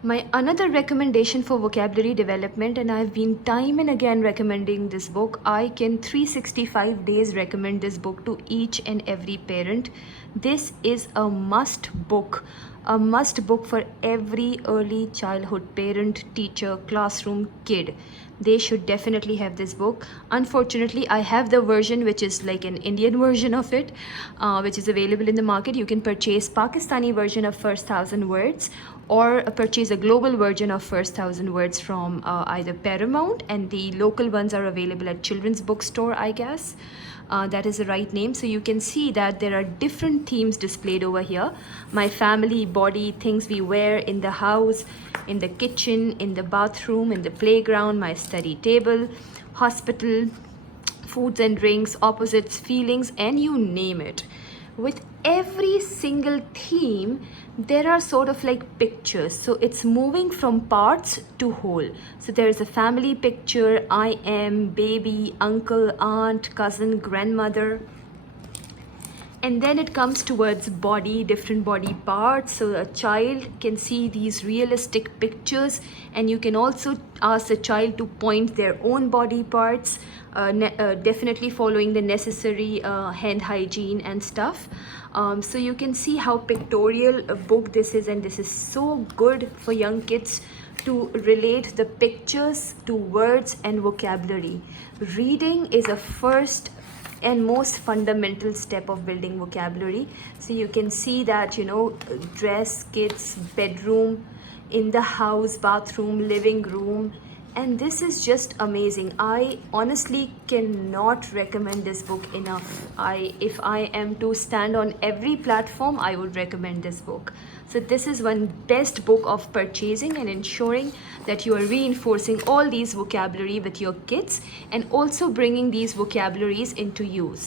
My another recommendation for vocabulary development, and I've been time and again recommending this book. I can 365 days recommend this book to each and every parent. This is a must book for every early childhood parent, teacher, classroom, kid. They should definitely have this book. Unfortunately, I have the version which is like an Indian version of it, which is available in the market. You can purchase Pakistani version of First Thousand Words, or purchase a global version of First Thousand Words from either Paramount, and the local ones are available at Children's Bookstore, I guess. That is the right name. So you can see that there are different themes displayed over here: my family, body, things we wear in the house, in the kitchen, in the bathroom, in the playground, my study table, hospital, foods and drinks, opposites, feelings, and you name it. With every single theme, there are sort of like pictures, so it's moving from parts to whole. So there's a family picture: I am, baby, uncle, aunt, cousin, grandmother. And then it comes towards body, different body parts, so a child can see these realistic pictures, and you can also ask the child to point their own body parts, definitely following the necessary hand hygiene and stuff. So you can see how pictorial a book this is, and this is so good for young kids to relate the pictures to words and vocabulary. Reading is a first and most fundamental step of building vocabulary. So you can see that, dress, kids, bedroom, in the house, bathroom, living room, and this is just amazing. I honestly cannot recommend this book enough. If I am to stand on every platform, I would recommend this book. So this is one best book of purchasing and ensuring that you are reinforcing all these vocabulary with your kids, and also bringing these vocabularies into use.